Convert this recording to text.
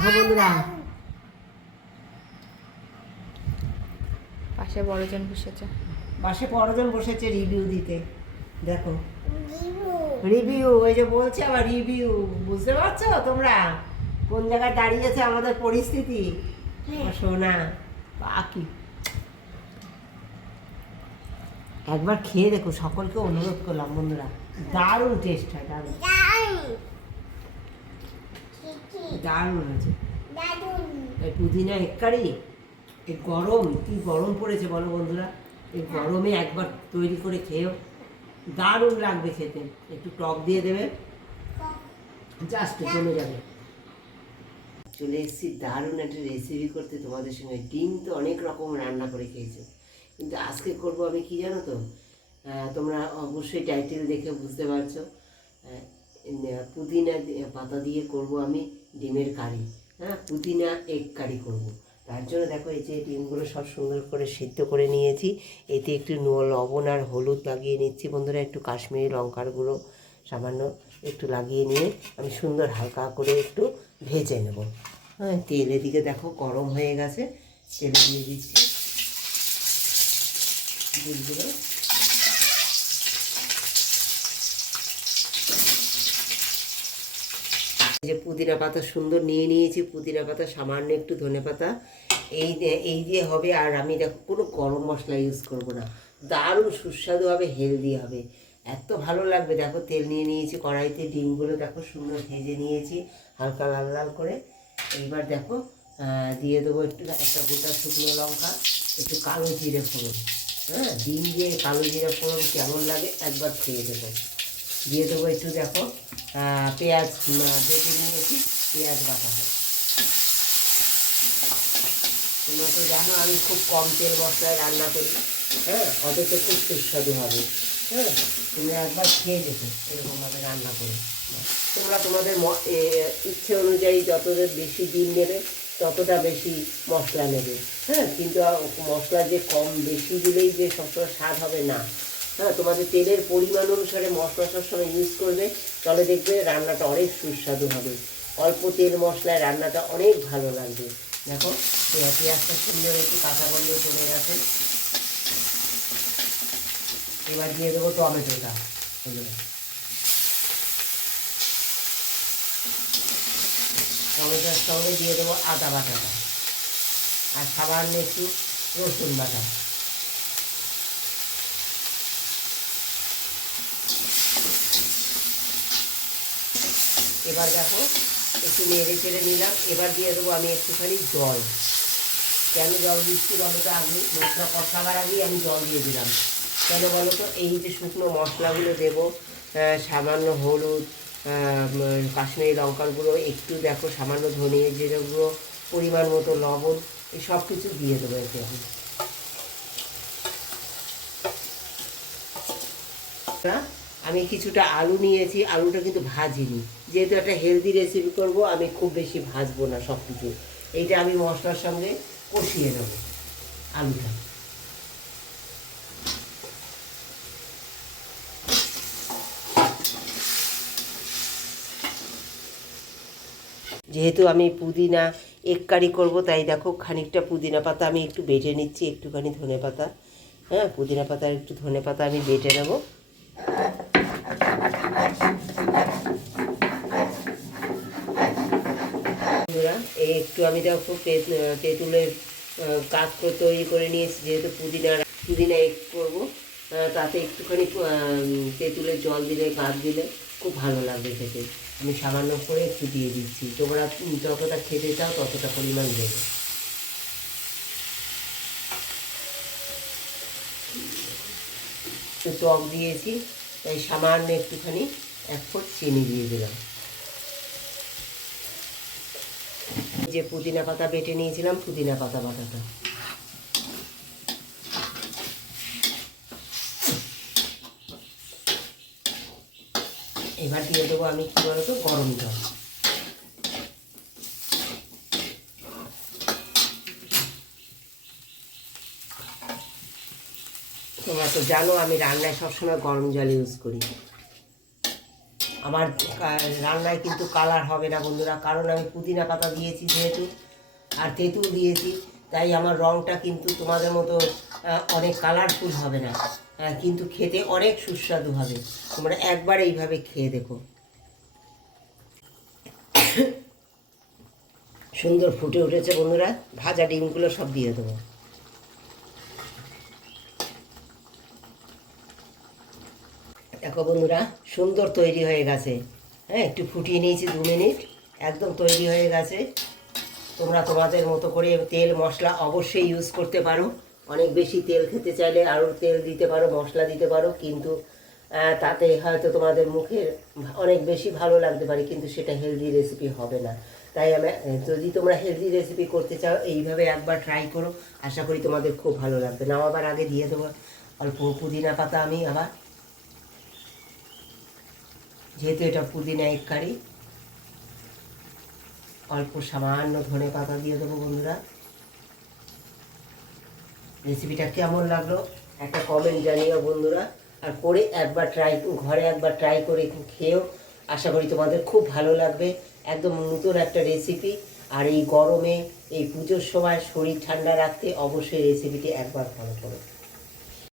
দেখো বন্ধুরা, পাশে বড়জন বসেছে রিভিউ দিতে। দেখো রিভিউ, ওই যে বলছে আবার রিভিউ। বুঝতে পারছো তোমরা কোন জায়গায় দাঁড়িয়েছে আমাদের পরিস্থিতি? সোনা বাকি একবার খেয়ে দেখো, সকলকে অনুরোধ করলাম বন্ধুরা। দারুণ টেস্ট হয়, দারুণ দারুণ হয়েছে। এই পুদিনা এক্কারি, এই গরম কি গরম পড়েছে বলো বন্ধুরা, এই গরমে একবার তৈরি করে খেয়েও দারুণ লাগবে খেতে। একটু টক দিয়ে দেবে, জাস্ট জমে যাবে। চলে এসেছি দারুণ একটা রেসিপি করতে তোমাদের সঙ্গে। ডিম তো অনেক রকম রান্না করে খেয়েছো, কিন্তু আজকে করবো আমি কি জানো তো? তোমরা অবশ্যই টাইটেল দেখে বুঝতে পারছো। পুদিনা পাতা দিয়ে করব আমি ডিমের কারি। পুদিনা এগ কারি করব। তার জন্য দেখো এই যে ডিমগুলো সব সুন্দর করে সিদ্ধ করে নিয়েছি। এতে একটু লবণ আর হলুদ লাগিয়ে নিচ্ছি বন্ধুরা, একটু কাশ্মীরি লঙ্কার গুঁড়ো সামান্য একটু লাগিয়ে নিয়ে আমি সুন্দর হালকা করে একটু ভেজে নেব। তেল এদিকে দেখো গরম হয়ে গেছে, তেলে দিয়ে দিচ্ছি ডিমগুলো। যে পুদিনা পাতা সুন্দর নিয়ে নিয়েছি, পুদিনা পাতা সামান্য একটু ধনে পাতা, এই দিয়ে হবে। আর আমি দেখো কোনো গরম মশলা ইউজ করব না, দারুণ সুস্বাদু হবে, হেলদি হবে, এত ভালো লাগবে। দেখো তেল নিয়ে নিয়েছি কড়াইতে, ডিমগুলো দেখো সুন্দর ভেজে নিয়েছি হালকা লাল লাল করে। এইবার দেখো দিয়ে দেবো একটু একটা গোটা শুকনো লঙ্কা, একটু কালো জিরে ফোড়ন। ডিম দিয়ে কালো জিরে ফোড়ন কেমন লাগে একবার খেয়ে দেবো। দিয়ে দেবো একটু দেখো পেঁয়াজ বেটে নিয়েছি, পেঁয়াজ বাটা। তোমরা তো জানো আমি খুব কম তেল মশলায় রান্না করি, অথচ খুব সুস্বাদু হবে। তুমি একবার খেয়ে দেখো এরকমভাবে রান্না করে। তোমরা তোমাদের ইচ্ছে অনুযায়ী যতটা বেশি ডিম নেবে ততটা বেশি মশলা নেবে। কিন্তু মশলা যে কম বেশি দিলেই যে সবসময় স্বাদ হবে না। তোমাদের তেলের পরিমাণ অনুসারে মশলা সবসময় ইউজ করবে, তাহলে দেখবে রান্নাটা অনেক সুস্বাদু হবে। অল্প তেল মশলায় রান্নাটা অনেক ভালো লাগবে। দেখো পেঁয়াজটা সুন্দর একটু কাঁচা গন্ধ চলে গেছে। এবার দিয়ে দেবো টমেটোটা। টমেটোর সঙ্গে দিয়ে দেবো আদা বাটাটা আর সামান্য একটু রসুন বাটা। এবার দেখো একটু নেড়ে চেড়ে নিলাম। এবার দিয়ে দেবো আমি একটুখানি জল। কেন জল দিচ্ছি বলো তো? আমি মশলা কষাবার আগেই আমি জল দিয়ে দিলাম। কেন বলো তো? এই যে শুকনো মশলাগুলো দেবো, সামান্য হলুদ, কাশ্মীরি লঙ্কার গুঁড়ো, একটু দেখো সামান্য ধনিয়া জিরে গুঁড়ো, পরিমাণ মতো লবণ, এই সব কিছু দিয়ে দেবো এতে আমি। আমি কিছুটা আলু নিয়েছি, আলুটা কিন্তু ভাজিনি, যেহেতু একটা হেলদি রেসিপি করব আমি খুব বেশি ভাজবো না সব কিছু। এইটা আমি মশলার সঙ্গে কষিয়ে নেব আলুটা। যেহেতু আমি পুদিনা এগ কারি করবো, তাই দেখো খানিকটা পুদিনা পাতা আমি একটু বেটে নিচ্ছি, একটুখানি ধনে পাতা। পুদিনা পাতা একটু ধনে পাতা আমি বেটে নেব। এই একটু আমি দেখো তেঁতুলের কাজ করে তৈরি করে নিয়েছি, যেহেতু পুদিনা এগ করবো, তাতে একটুখানি তেঁতুলের জল দিলে কাজ দিলে খুব ভালো লাগবে খেতে। আমি সামান্য করে একটু দিয়ে দিচ্ছি, তোমরা যতটা খেতে চাও ততটা পরিমাণ দেবে। একটু টক দিয়েছি, তাই সামান্য একটুখানি 1 ফুট চিনি দিয়ে দিলাম। যে পুদিনা পাতা বেটে নিয়েছিলাম, পুদিনা পাতা বাটাটা। এবার দিয়ে দেবো আমি কি বলতো গরম জল। তোমরা তো জানো আমি রান্নায় সবসময় গরম জল ইউজ করি। আমার রান্নায় কিন্তু কালার হবে না বন্ধুরা, কারণ আমি পুদিনা পাতা দিয়েছি যেহেতু, আর তেঁতুল দিয়েছি, তাই আমার রঙটা কিন্তু তোমাদের মতো অনেক কালারফুল হবে না, কিন্তু খেতে অনেক সুস্বাদু হবে। তোমরা একবার এইভাবে খেয়ে দেখো। সুন্দর ফুটে উঠেছে বন্ধুরা, ভাজা ডিমগুলো সব দিয়ে দেবো। দেখো বন্ধুরা, সুন্দর তৈরি হয়ে গেছে। হ্যাঁ, একটু ফুটিয়ে নিয়েছি 2 মিনিট, একদম তৈরি হয়ে গেছে। তোমরা তোমাদের মতো করে তেল মশলা অবশ্যই ইউজ করতে পারো। অনেক বেশি তেল খেতে চাইলে আরও তেল দিতে পারো, মশলা দিতে পারো, কিন্তু তাতে হয়তো তোমাদের মুখে অনেক বেশি ভালো লাগতে পারে, কিন্তু সেটা হেলদি রেসিপি হবে না। তাই আমি, যদি তোমরা হেলদি রেসিপি করতে চাও এইভাবে একবার ট্রাই করো, আশা করি তোমাদের খুব ভালো লাগবে। নামাবার আগে দিয়ে দেবো অল্প পুদিনা পাতা, আমি আবার যেহেতু এটা পুদিনা এগ কারি, অল্প সামান্য ধনে পাতা দিয়ে দেবো বন্ধুরা। রেসিপিটা কেমন লাগলো একটা কমেন্ট জানিও বন্ধুরা, আর করে একবার ঘরে একবার ট্রাই করে খেয়েও, আশা করি তোমাদের খুব ভালো লাগবে। একদম নতুন একটা রেসিপি, আর এই গরমে এই পুজোর সময় শরীর ঠান্ডা রাখতে অবশ্যই রেসিপিটি একবার ফলো করো।